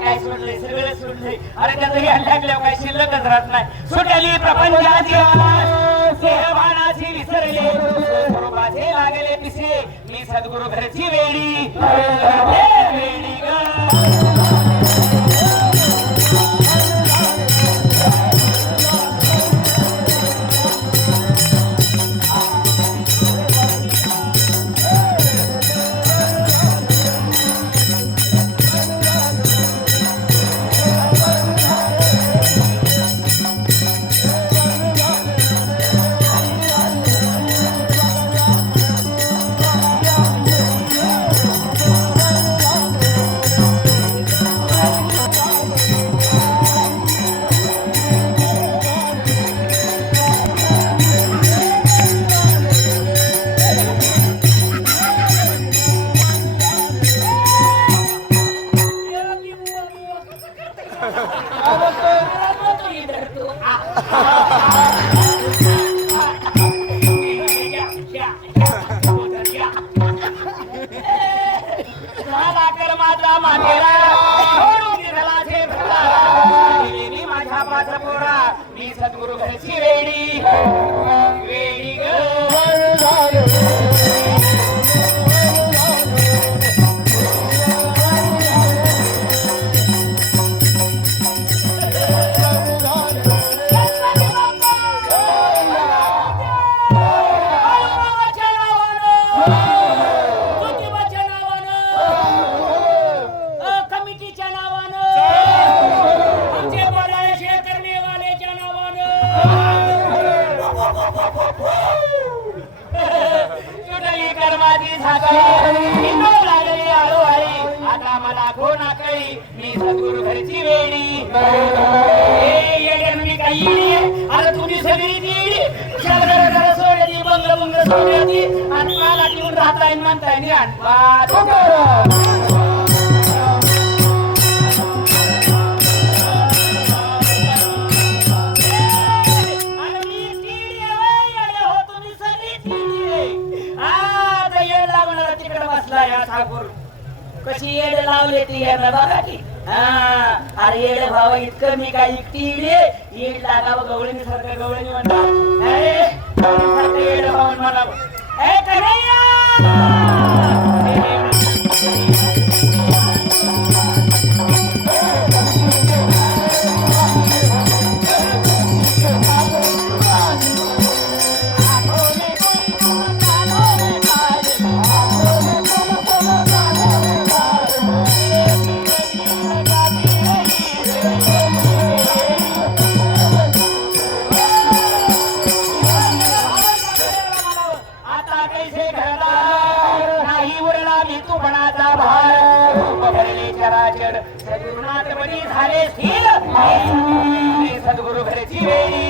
काय सोडले सगळं सोडले. अरे त्याचं यायला लागल्यावर काही शिल्लकच राहत नाही. सुटली प्रपंचाची विसरले स्वरूपाचे लागले पिसे. मी सद्गुरु घरची वेडी वेडी ग. मी सद्गुरु घरची वेडी वेडी ग. आता मला कोणा काही मी सद्गुरु घरची वेडी मी काही आता तुम्ही सगळी सोडली बंग बंग सोडली आणि मला घेऊन राहताय म्हणताय नि ठाकूर कशी येड लावले ती बघा की. अरे येड भावा इतकं मी काय इकती येड लागावं गवळणी सारखं गवळणी म्हणतात येड भावन मला सद्गुरु घरची वेडी